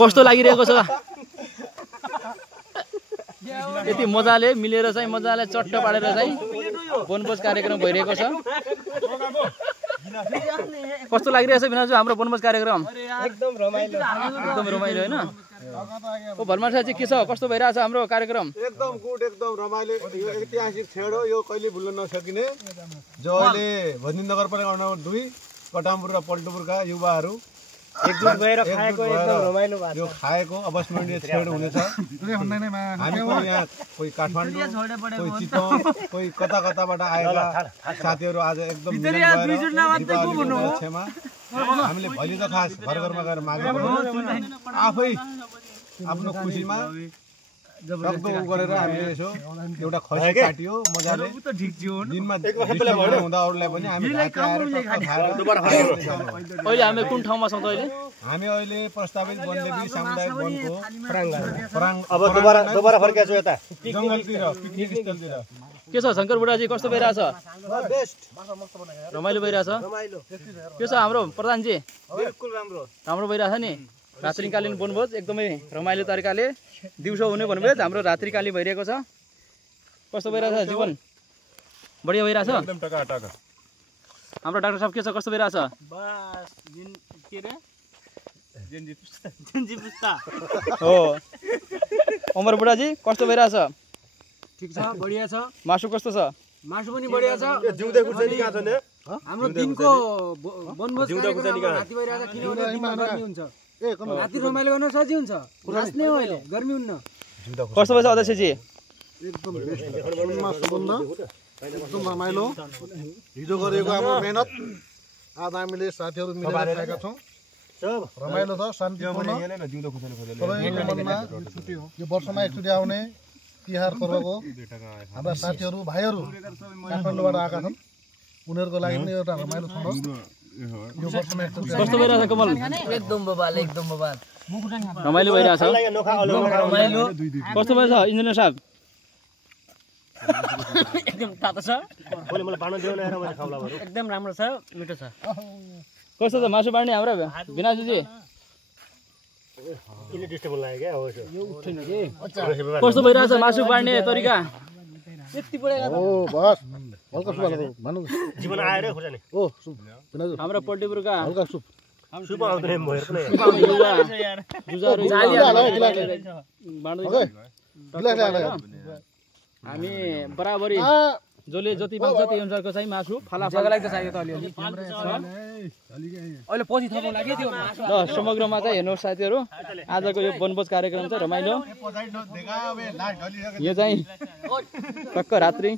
कस्तो लागिरहेको छ यति मजाले मिलेर चाहिँ मजाले चट्ट पारेर चाहिँ वनभोज कार्यक्रम भइरहेको छ कस्तो लागिरहेछ बिनाजु हाम्रो वनभोज कार्यक्रम एकदम रमाइलो हैन ओ भलमान साथी के छ कस्तो भइरहेछ हाम्रो कार्यक्रम एकदम गुड एकदम रमाइलो यो ऐतिहासिक क्षण हो यो कहिले भुल्न नसकिने जो अहिले भजनी नगरपालिका नम्बर 2 कटामपुर र पल्टुपुरका युवाहरू एकजुट भएर खाएको एकदम रमाइलो भएको यो खाएको अविस्मरणीय क्षण हुनेछ हामी पनि यहाँ कोही काठमाडौँ कोही चितवन कोही कता कताबाट आएका साथीहरू आज एकदम हामीले भोलि त खास घर घरमा गएर माग्नु आफै आफ्नो खुसीमा रक्तो गरेर हामीले यसो एउटा खसी काटियो मजाले दिनमा हुँदा अरूलाई पनि हामी अहिले हामी कुन ठाउँमा छौँ त अहिले हामी अहिले प्रस्तावित वनदेवी सामुदायिक वनको अब दोबारा फर्केको छु यता जङ्गलतिर पिकनिक स्थलतिर के छ शंकर बुढाजी कस्तो भइरहेछ रमाइलो भइरहेछ के छ हाम्रो प्रधानजी बिल्कुल राम्रो भइरहेछ नि रात्रिकालीन वनभोज एकदमै रमाइलो तरिकाले दिउँसो हुने वनभोज हाम्रो रात्रिकालीन भइरहेको छ कस्तो भइरहेछ जीवन बढिया भइरहेछ एकदम टकाटक हाम्रो डाक्टर साहब के छ कस्तो भइरहेछ बस जेनजी पुस्ता हो अमर बुढाजी कस्तो भइरहेछ ठीक छ बढिया छ मासु कस्तो छ मासु पनि बढिया छ जिउँदै खुर्सानी कहाँ छ नि हाम्रो दिनको वनभोज कार्यक्रम राति भइरहेछ किनभने दिनमा गर्मी हुन्छ राति रमाइलो गर्न सजिलो हुन्छ नाच्ने हो अहिले गर्मी हुन्न कस्तो भइछ अध्यक्षजी एकदम एकदम रमाइलो हिजो गरेको हाम्रो मेहनत आज हामीले साथीहरू मिलेर खाएका छौँ रमाइलो छ शान्तिपूर्ण यो वर्षमा एकचोटि आउने तिहार पर्वको हाम्रा साथीहरू भाइहरू काठमाडौँबाट आएका छन् उनीहरूको लागि पनि एउटा रमाइलो छ यो वर्षमा एकचोटि कस्तो भइरहेछ कमल एकदम बबाल रमाइलो भइरहेछ रमाइलो कस्तो भइरहेछ इन्जिनियर साहब एकदम तातो छ मैले बाँड्न देऊ न मैले खाउला भरौ एकदम राम्रो छ मिठो छ कस्तो छ मासु बाँड्ने हाम्रो बिनाजुजी किन डिस्टर्ब लाग्यो क्या हो कस्तो भइरहेछ मासु बाँड्ने तरिका यति बढेको ओ बस हल्का सुप भन्नु जीवन आएर खुर्सानी ओ सुप बिनाजु हाम्रो पल्टीपुरका हल्का सुप सुप आउँदैन भयो पनि जुजाहरू हामी बराबरी जसले जति पाउँछ त्यही अनुसारको चाहिँ मासु फालाफाला चाहियो त अलिअलि अहिले पछि थप्नु लाग्यो त्यो मासु ल समग्रमा चाहिँ हेर्नुहोस् साथीहरू आजको यो वनभोज कार्यक्रम चाहिँ रमाइलो यो चाहिँ टक्क रात्रि